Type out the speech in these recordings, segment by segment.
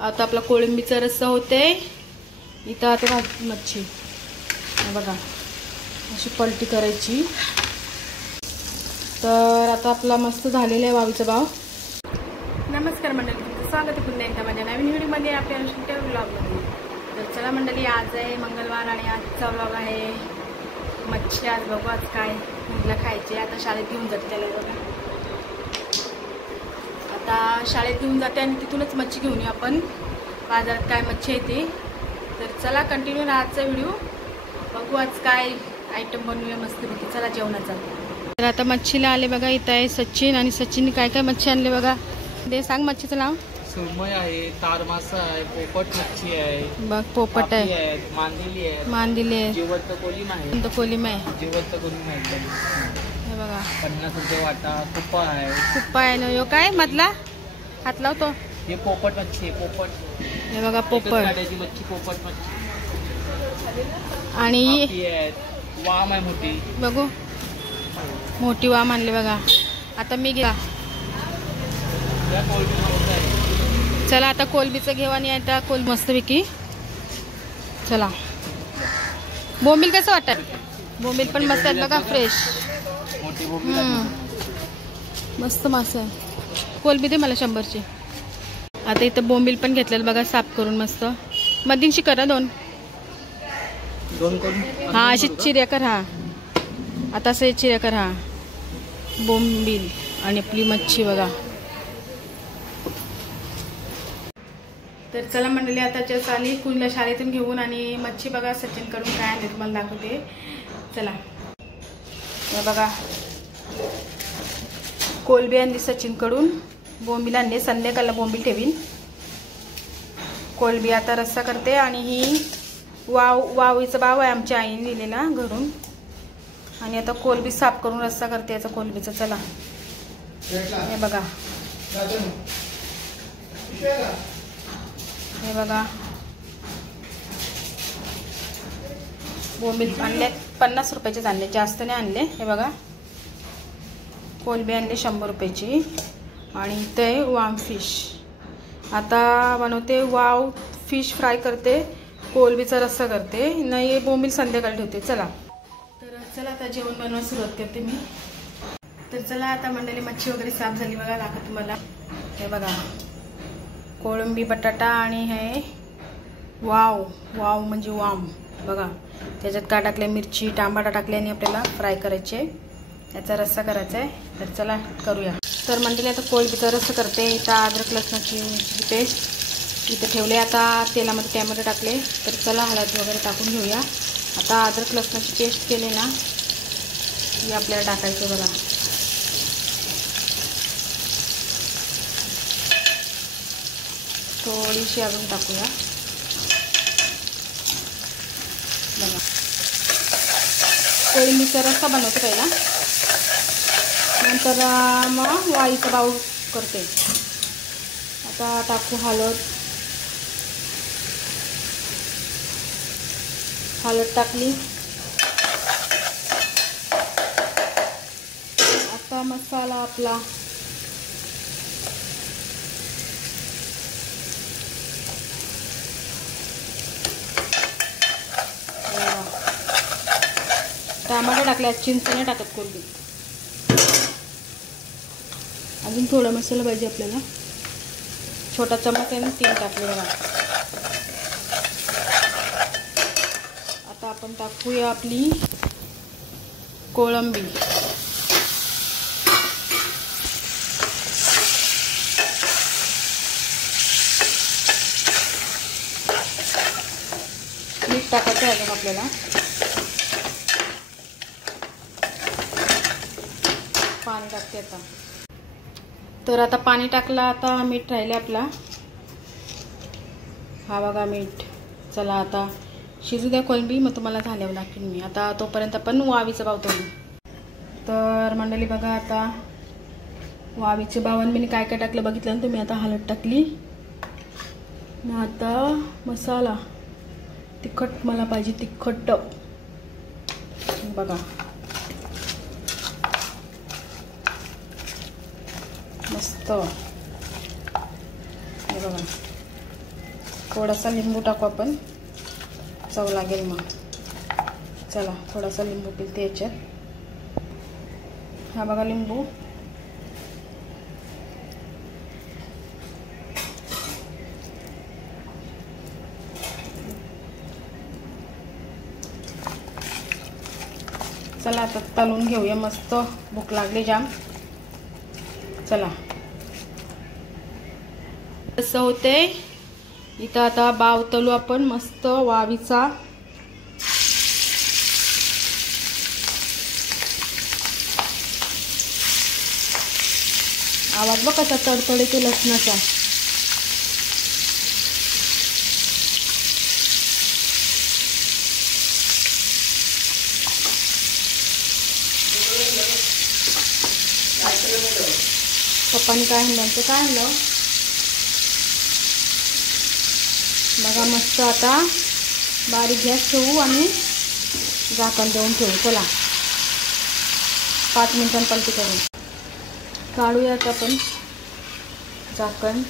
आता आपला कोळंबीचा रस्सा होते. इथं आता मच्छी बघा अशी पलटी करायची. तर आता आपला मस्त झालेला आहे वावीचा भाव. नमस्कार मंडळी, तुमचं स्वागत आहे पुन्हा एकदा माझ्या नवीन व्हिडिओमध्ये आपल्या सुट्ट्या व्लॉगमध्ये. तर चला मंडळी, आज आहे मंगळवार आणि आजचा व्लॉग आहे मच्छी. आज बघू आज काय मुलीला खायचे. आता शाळेत घेऊन जाते त्याला बघा. आता शाळेत घेऊन जाते आणि तिथूनच मच्छी घेऊन येऊ आपण. बाजारात काय मच्छी येते. तर चला कंटिन्यू आजचा व्हिडिओ बघू. आज काय आयटम बनवूया मस्तपैकी. चला जेवणाचा. तर आता मच्छीला आले बघा. इथं आहे सचिन आणि सचिनने काय काय मच्छी आणले बघा. ते सांग मच्छीचं नाव. सुरमई आहे, तार मासा आहे, पोपट मच्छी आहे बघ. पोपट आहे, मांदेली आहे, मांदेली आहे, जिवंत कोलीम आहे, कोलीम आहे, जिवंत कोलीम आहे. हे बघा 50 रुपये वाटा. कुप्पा आहे, कुप्पा आहे ना. यो काय मधला हात लावतो. हे पोपट मच्छी आहे. पोपट हे बघा पोपट मच्छी. पोपट मच्छी आणि वाम आहे मोठी. बघू मोठी वाम आणली बघा. आता मी घ्या. चला आता कोलबीचं घेऊ आणि आता कोल मस्तपैकी. चला बोंबील कसं वाटतं. बोंबील पण मस्त आहेत बघा, फ्रेश मस्त मासे आहे. कोलबी दे मला 100ची. आता इथं बोंबील पण घेतलेलं बघा, साफ करून मस्त. मधींशी करा दोन करून. हा अशी चिऱ्या कर. हा आता असं चिऱ्या कर. हा बोंबील आणि आपली मच्छी बघा. तर चला मंडळी, आता जस्ट आली कुणला शाळेतून घेऊन आणि मच्छी बघा सचिन कडून काय आणले तुम्हाला दाखवते. चला हे बघा कोलबी आणली सचिन कडून. बोंबील आणले, संध्याकाळला बोंबील ठेवीन. कोलबी आता रस्सा करते. आणि ही वावीचा भाव आहे आमच्या आईने दिलेला घरून. आणि आता कोलबी साफ करून रस्सा करते याचा कोलबीचा. चला हे बघा. हे बघा बोंबील आणले 50 रुपयाचेच आणले, जास्त नाही आणले. हे बघा कोलबी आणले 100 रुपयाची. आणि इथे वाम फिश. आता बनवते वाव फिश फ्राय करते, कोलबीचा रस्सा करते. नाही बोंबील संध्याकाळी ठेवते. चला तर चला आता जेवण बनवायला सुरुवात करते मी. तर चला आता मंडळी मच्छी वगैरे साफ झाली बघा. दाखवते तुम्हाला. हे बघा कोळंबी, बटाटा आणि हे वाव म्हणजे वाम बघा. त्याच्यात काय टाकले, मिरची टमाटा टाकले आणि आपल्याला फ्राय करायचे. याचा रस्सा करायचा आहे. तर चला करूया. तर मंडळी आता कोळंबीचा रस्सा करते. इथं अद्रक लसणाची पेस्ट इथं ठेवले. आता तेलामध्ये टॅमॅटो टाकले. तर चला हळद वगैरे टाकून घेऊया. आता अद्रक लसणाची पेस्ट केली ना, ही आपल्याला टाकायचं बघा. थोडीशी अजून टाकूया बघा. कोळंबीचा रस्सा बनवते पहिला, नंतर मग वाईचा भाव करते. आता टाकू हळद टाकली. आता मसाला आपला टमाटर टाकले. चिंच नाही टाकत कोलबी. अजून थोडा मसाला पाहिजे आपल्याला. छोटा चमच आहे ना, 3 टाकले बघा. आता आपण टाकूया आपली कोळंबी. मीठ टाकायचं आहे आपल्याला. पाणी टाकते आता. तर आता पाणी टाकलं. आता मीठ राहिले आपला. हा बघा मीठ. चला आता शिजू द्या कोलंबी, मग तुम्हाला झाल्यावर दाखवीन मी. आता तोपर्यंत आपण वावीचं भाव तोडू. तर मंडळी बघा आता वावीचे भावन मी काय काय टाकलं बघितलं ना तुम्ही. आता हळद टाकली. आता मसाला तिखट मला पाहिजे, तिखट बघा. मस्त हे बघा. थोडासा लिंबू टाकू आपण, चव लागेल मग. चला थोडासा लिंबू पिळते याच्यात. हा बघा लिंबू. चला आता तळून घेऊया मस्त. भूक लागली जाम. चला कसं होते इथं. आता बाव तळू आपण मस्त वावीचा. आवाज बघ कसा तडतडीत लसणाचा. पप्पानी काय आणलं, ते काय आणलं बघा. मस्त आता बारीक गॅस ठेवू आणि झाकण देऊन ठेवू. चला 5 मिनिटांनी पलटी करून काढूयात आपण झाकण.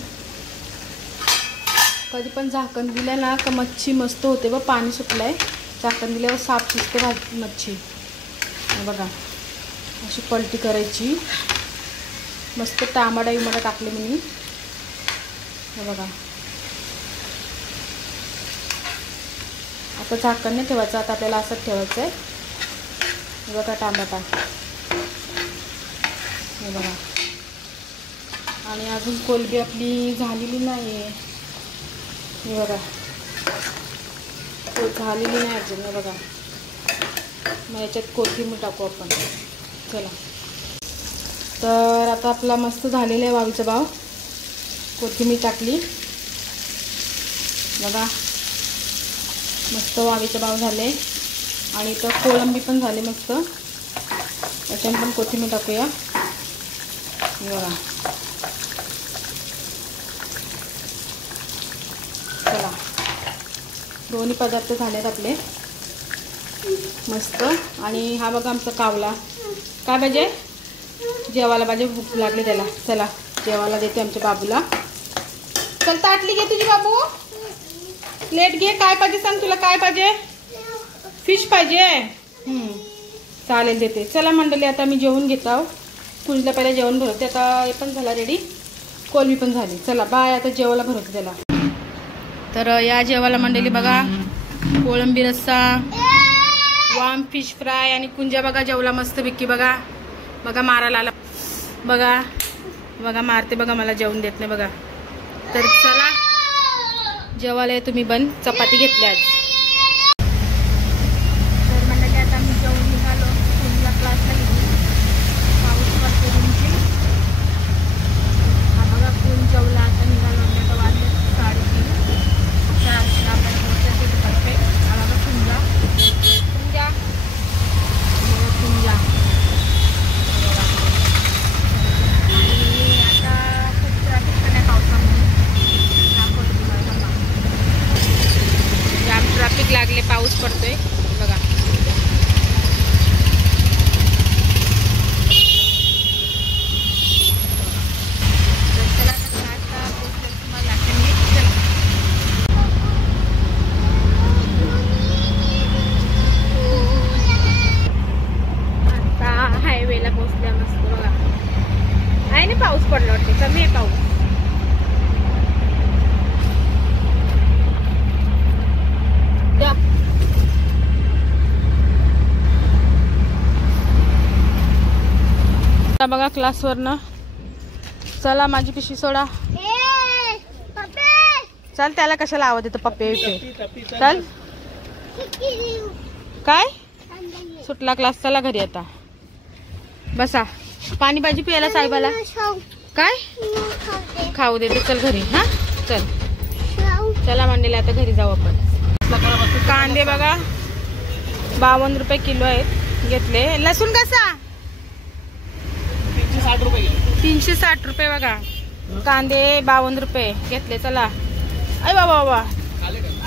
कधी पण झाकण दिलं ना का मच्छी मस्त होते व पाणी सुटलंय. झाकण दिल्यावर साफ शिजते मच्छी. बघा अशी पलटी करायची. मस्त टमाटा टाकले मी. हे बघा आता झाकण नाही ठेवायचं, आता आपल्याला असंच ठेवायचं आहे. हे बघा टमाटा. हे बघा आणि अजून कोलबी आपली झालेली नाही आहे. हे बघा झालेली नाही अजून. हे बघा मग याच्यात कोथिंबीर टाकू आपण. चला तर आता आपला मस्त झालेला आहे वावीचा बाव. कोथिंबीर टाकली बघा. मस्त वावीचा बाव झाले आणि इथं कोळंबी पण झाले मस्त. याच्यात पण कोथिंबीर टाकूया. बघा चला दोन्ही पदार्थ झालेत आपले मस्त. आणि हा बघा आमचा कावला. काय पाहिजे जेवायला पाहिजे, भूक लागली त्याला. चला जेवायला देते आमच्या बाबूला. चल ताटली घे तुझी बाबू. प्लेट घे. काय पाहिजे सांग, तुला काय पाहिजे. फिश पाहिजे. चालेल देते. चला मंडळी आता मी जेवून घेत आहो. कुंजला पहिला जेवण भरवते. आता हे पण झाला रेडी, कोलबी पण झाली. चला बाय. आता जेवायला भरवते त्याला. तर या जेवायला मंडळी बघा कोळंबी रस्सा, वाम फिश फ्राय आणि कुंजा बघा जेवला मस्त पिक्की. बघा बघा मारायला आला. बघा बघा मारते बघा, मला जेवून देत नाही बघा. तर चला जेवायला तुम्ही बन. चपाती घेतली आज. तर मंडळी आता मी जेवून निघालो. कुंजला क्लासला गेली. पाऊस पडतो तुमची. हा बघा कुंज जेवला. आता निघालो आम्ही. आता वाजले 3:30. आपण पोहोचतो परफेक्ट. हा बघा कुंजा कुंजा कुंजा. ट्रॅफिक लागले, पाऊस पडतोय बघा. आता हायवेला पोहोचल्या मस्त बघा. आहे ना पाऊस पडला वाटते, कमी आहे पाऊस. बघा क्लासवरनं. चला माझी पिशवी सोडा. चल त्याला कशाला आवडत येतं पप्पे विपे. चल काय सुटला क्लास. चला घरी आता बसा. पाणी भाजी प्यायला साहेबाला काय खाऊ देते. चल घरी. हा चल चला मंडळी आता घरी जाऊ आपण. कांदे बघा 52 रुपये किलो आहेत घेतले. लसूण कसा 360 रुपये बघा. कांदे 52 रुपये घेतले. चला अय बाबा बाबा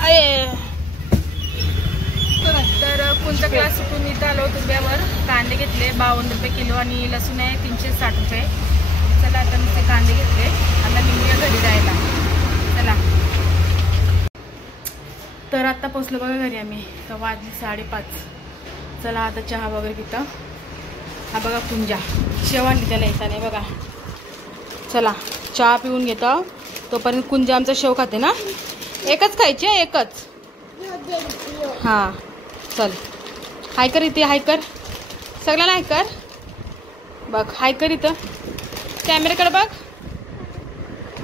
अय. तर कोणता क्लास सुटून इथं आलो तुब्यावर. कांदे घेतले 52 रुपये किलो आणि लसूण आहे 360 रुपये. चला आता नुसते कांदे घेतले. आता निघूया घरी जायला. चला तर आता पोचलो बघा घरी आम्ही, तर वाजली 5:30. चला आता चहा वगैरे पिता. हा बघा कुंजा शेव आणली त्याला येताने बघा. चला चहा पिऊन घेता, तोपर्यंत कुंजा आमचा शेव खाते ना. एकच खायची आहे, एकच. हां चल हाय कर इथे, हाय कर सगळ्याला, हाय कर. बघ हाय कर इथं, कॅमेऱ्याकडे बघ.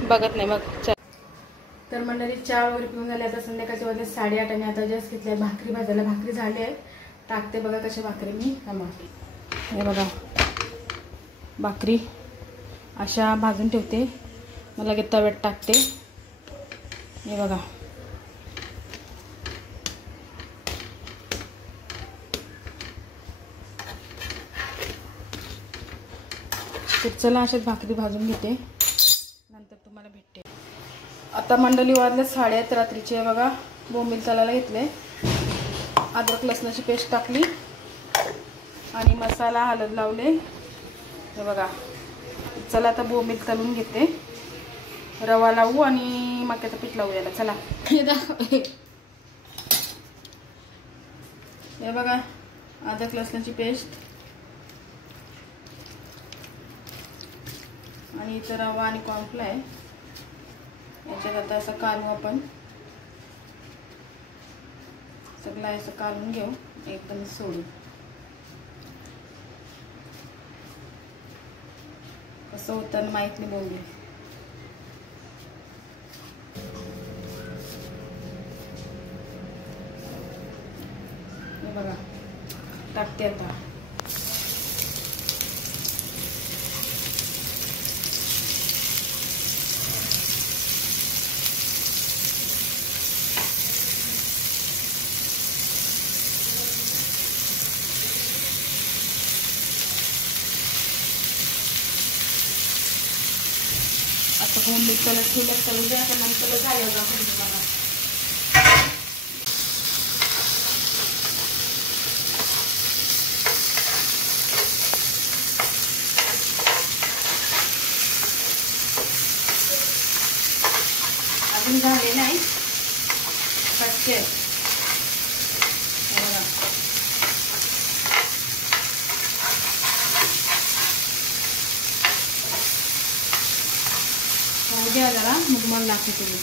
बघत नाही बघ. चल तर मंडळी चहा वगैरे पिऊन झाले. आता संध्याकाळचे वाजले 8:30 आणि आता जस्ट घेतल्या भाकरी भाजायला. भाकरी झाली आहे, टाकते बघा कशा भाकरी मी. हे बघा भाकरी अशा भाजून ठेवते, मला लगेच तव्यात टाकते. हे बघा तर चला अशाच भाकरी भाजून घेते, नंतर तुम्हाला भेटते. आता मंडळी वाजले 8:30 रात्रीचे. बघा बोंबील तलाला घेतले, अद्रक लसणाची पेस्ट टाकली आणि मसाला हळद लावले. हे बघा चला आता बोंबील तलून घेते. रवा लावू आणि मक्याचं पीठ लावू याला. चला हे बघा अद्रक लसणाची पेस्ट आणि इथं रवा आणि कॉर्नफ्लोअर आहे. याच्यात आता असं कालू आपण सगळं असं कालून घेऊ, एकदम सोडू. कसं होतं माहीत नाही बोंबील. हे बघा टाकते आता. आता बोंबील तलत ठेवलं तळू द्या, आता नंतर झालं बघा. अजून झाले नाही, कच्चे आहेत. होऊ द्या जरा, मग मला लागते तुम्ही.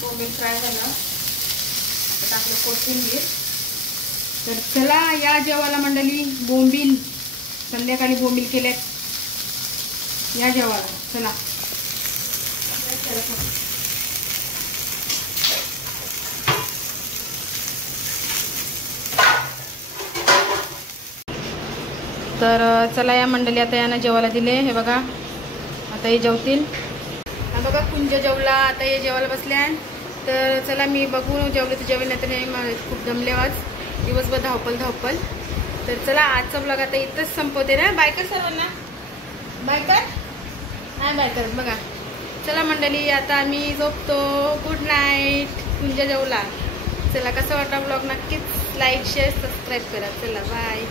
बोंबील फ्राय झालं, आता टाकलं कोथिंबीर. तर चला या जेवायला मंडळी. बोंबील संध्याकाळी बोंबील केल्यात, या जेवायला. चला तर चला या मंडळी आता यांना जेवायला दिले. हे बघा आता हे जेवतील. हा बघा कुंज जेवला, आता हे जेवायला बसल्या. तर चला मी बघू जेवले तर जेवेल, नाही तर नाही. खूप दमले आज, दिवसभर धावपल. तर चला आजचा ब्लॉग आता इथंच संपवते ना. बाय कर सर्वांना, बाय कर. नाही बाय कर बघा. चला मंडळी आता आम्ही झोपतो. Good night. कुंज जेवला. चला कसं वाटला ब्लॉग नक्कीच लाईक शेअर सबस्क्राईब करा. चला बाय.